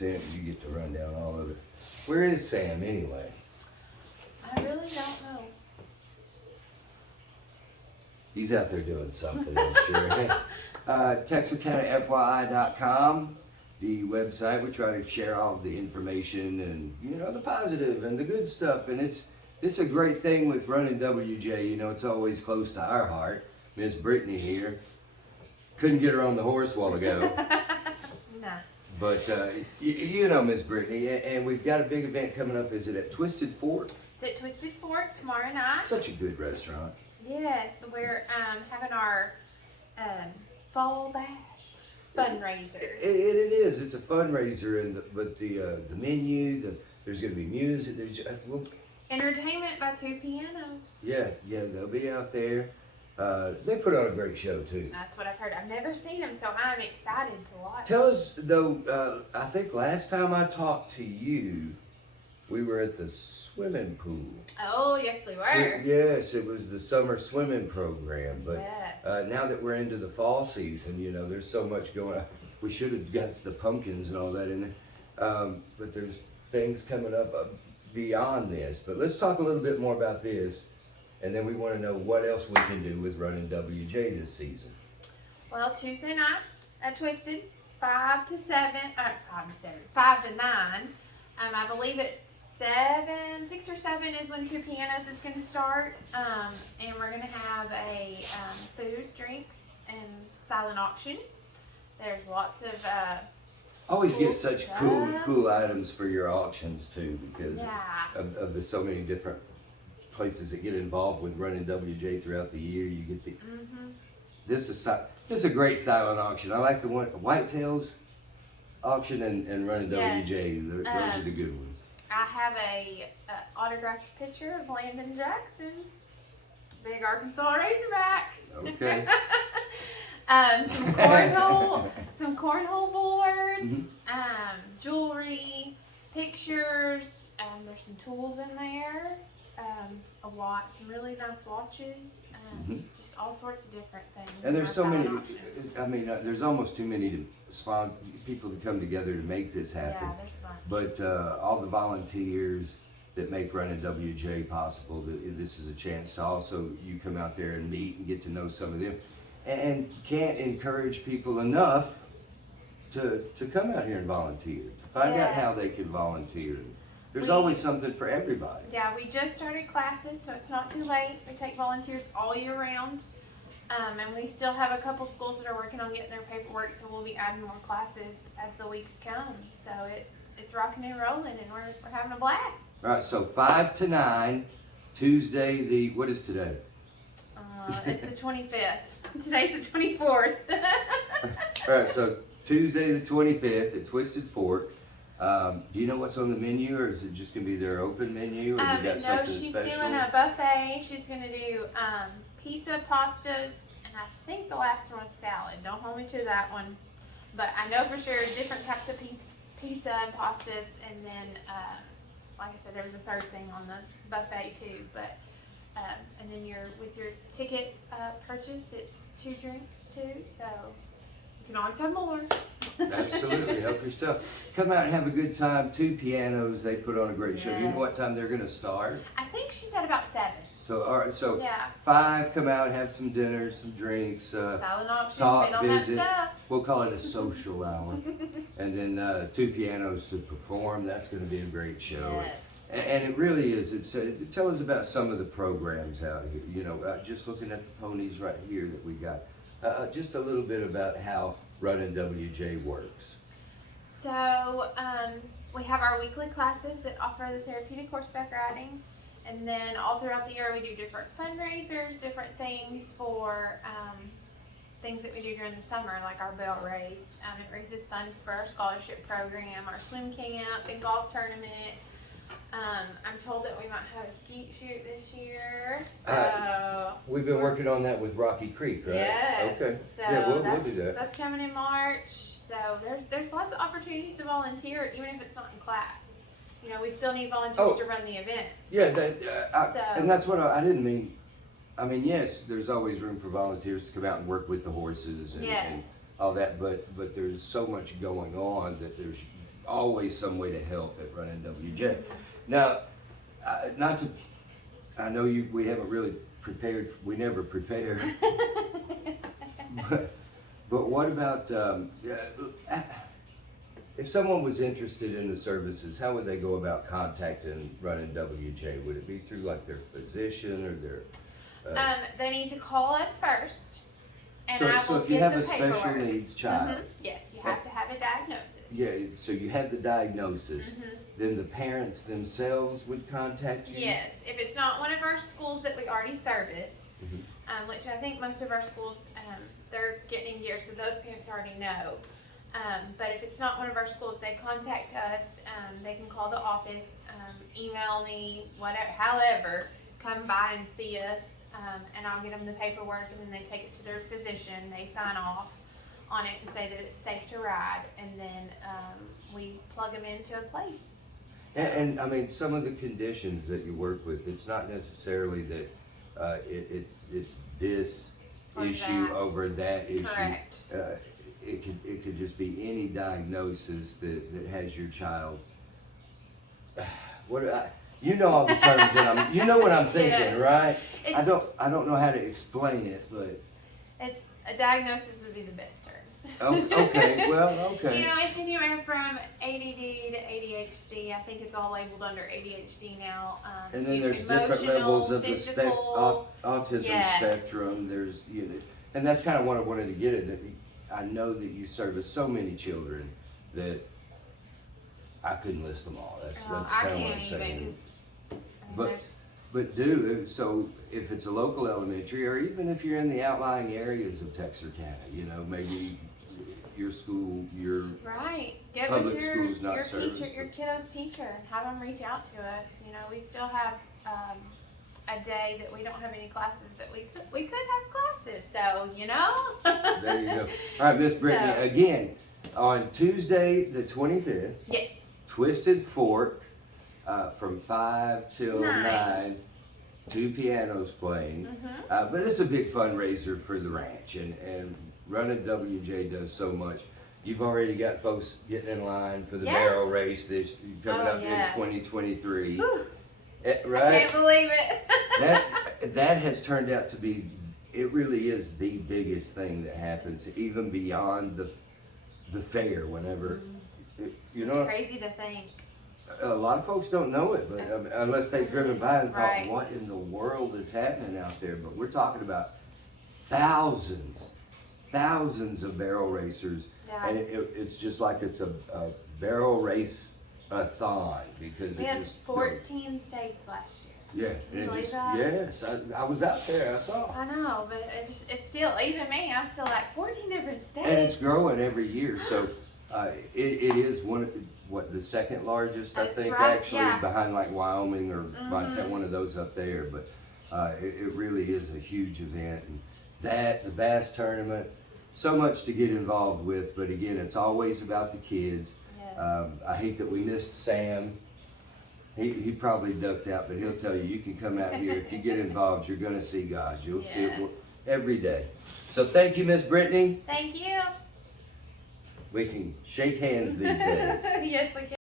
Sam, you get to run down all of it. Where is Sam anyway? I really don't know. He's out there doing something, I'm sure. Hey, TexarKountyFYI.com, the website. We try to share all of the information and, you know, the positive and the good stuff. And it's a great thing with running WJ. You know, it's always close to our heart. Miss Brittany here. Couldn't get her on the horse a while ago. Nah. But you know Miss Brittany, and we've got a big event coming up. Is it at Twisted Fork? It's at Twisted Fork tomorrow night. Such a good restaurant. Yes, we're having our fall bash fundraiser. It is. It's a fundraiser, but the menu, there's going to be music. There's Entertainment by 2 pianos. Yeah, they'll be out there. They put on a great show too. That's what I've heard. I've never seen them, so I'm excited to watch. Tell us though. I think last time I talked to you, we were at the swimming pool. Oh yes, we were. Yes, it was the summer swimming program. But Yes. now that we're into the fall season, you know, there's so much going on. We should have got the pumpkins and all that in there, but there's things coming up beyond this. But let's talk a little bit more about this. And then we want to know what else we can do with running WJ this season. Well, Tuesday night at Twisted, 5 to 9. I believe at 6 or 7 is when 2 pianos is going to start. And we're going to have a food, drinks, and silent auction. There's lots of Always cool get such stuff. cool items for your auctions too, because Yeah. of the so many different places that get involved with running WJ throughout the year. You get the this is a great silent auction. I like the one Whitetails auction and running Yes. WJ. Those are the good ones. I have a autographed picture of Landon Jackson, big Arkansas Razorback. Okay. Some cornhole boards, jewelry, pictures. There's some tools in there. Some really nice watches. Just all sorts of different things. And there's so many. Auction. I mean, there's almost too many people to come together to make this happen. Yeah, there's a bunch. But all the volunteers that make running WJ possible, this is a chance to also you come out there and meet and get to know some of them. And can't encourage people enough to come out here and volunteer, to find out how they can volunteer. There's always something for everybody. Yeah, we just started classes, so it's not too late. We take volunteers all year round. And we still have a couple schools that are working on getting their paperwork, so we'll be adding more classes as the weeks come. So it's rocking and rolling, and we're having a blast. All right, so 5 to 9, Tuesday, what is today? It's the 25th. Today's the 24th. All right, so Tuesday the 25th at Twisted Fork. Do you know what's on the menu, or is it just going to be their open menu, or you got No, something she's special? doing a buffet. She's going to do pizza, pastas, and I think the last one was salad. Don't hold me to that one. But I know for sure different types of pizza and pastas, and then, like I said, there was a third thing on the buffet too. But and then with your ticket purchase, it's 2 drinks too. So you can always have more. Absolutely, help yourself. Come out and have a good time. 2 pianos, they put on a great show. Do you know what time they're going to start? I think she said about 7. So, all right, so Yeah. 5, come out, have some dinner, some drinks, Silent auction, talk, and all that visit. stuff. We'll call it a social hour. And then 2 pianos to perform. That's going to be a great show. Yes. And it really is. Tell us about some of the programs out here. You know, just looking at the ponies right here that we got. Just a little bit about how Runnin' WJ works. So we have our weekly classes that offer the therapeutic horseback riding, and then all throughout the year we do different fundraisers, different things for things that we do during the summer, like our bell race. It raises funds for our scholarship program, our swim camp, and golf tournament. I'm told that we might have a skeet shoot this year. So We've been working on that with Rocky Creek, right? yes. Okay. So Yeah, we'll do that. That's coming in March. So there's lots of opportunities to volunteer, even if it's not in class. You know, we still need volunteers to run the events. Yeah, So- and that's what I didn't mean. I mean, yes, there's always room for volunteers to come out and work with the horses and Yes. all that, but there's so much going on that there's always some way to help at Runnin WJ. Now, I know we haven't really prepared. We never prepare. but what about if someone was interested in the services? How would they go about contacting Runnin WJ? Would it be through like their physician or their? They need to call us first, and So, I will so if you get have the a special paperwork. needs child, Yes, you have to have a diagnosis. yeah. So you have the diagnosis, then the parents themselves would contact you. Yes, if it's not one of our schools that we already service, Mhm. which I think most of our schools, they're getting in gear, so those parents already know. But if it's not one of our schools, they contact us. They can call the office, email me, whatever, however, come by and see us, and I'll get them the paperwork, and then they take it to their physician. They sign off on it and say that it's safe to ride, and then we plug them into a place. And I mean, some of the conditions that you work with, it's not necessarily that it's this Or issue that. over that issue. Correct. It could just be any diagnosis that has your child. You know all the terms that you know what I'm thinking, Yes. right? It's, I don't know how to explain it, but it's a diagnosis would be the best terms. okay, well, okay. You know, it's anywhere from ADD to ADHD. I think it's all labeled under ADHD now. And then to there's different levels of the physical. autism Yes. spectrum. There's, you know, and that's kind of what I wanted to get at. That I know that you service so many children that I couldn't list them all. That's I kind of what I'm can't even, saying. 'cause, But- there's- So if it's a local elementary, or even if you're in the outlying areas of Texarkana, you know, maybe your school, your right, get public with your schools not your serviced, teacher, your but- kiddo's teacher, and have them reach out to us. You know, we still have a day that we don't have any classes that we could have classes. So you know. there you go. All right, Miss Brittany, So- again, on Tuesday the 25th, Yes. Twisted Fork, from 5 till 9. 9, 2 pianos playing. But it's a big fundraiser for the ranch, and Runnin WJ does so much. You've already got folks getting in line for the Yes. barrel race coming Oh, up yes. in 2023. Whew, I Right? can't believe it. That has turned out to be, it really is the biggest thing that happens, even beyond the fair. Whenever, you It's know, crazy to think. a lot of folks don't know it, but That's unless they've driven by and thought, right. what in the world is happening out there? But we're talking about thousands of barrel racers, Yeah. and it's just like it's a barrel race-a-thon, because We it had just 14 states last year. yeah, Can you and it believe just, that? yes, I was out there, I saw. I know, but it's still, even me, I'm still like 14 different states. And it's growing every year, so it is the second largest, I That's think, right, actually, yeah. behind like Wyoming or Montana, one of those up there. But it really is a huge event, and the bass tournament, so much to get involved with. But again, it's always about the kids. Yes. I hate that we missed Sam. He probably ducked out, but he'll tell you, you can come out here. If you get involved, you're going to see God. You'll see it Yes. every day. So thank you, Miss Brittany. Thank you. We can shake hands these days. Yes, we can.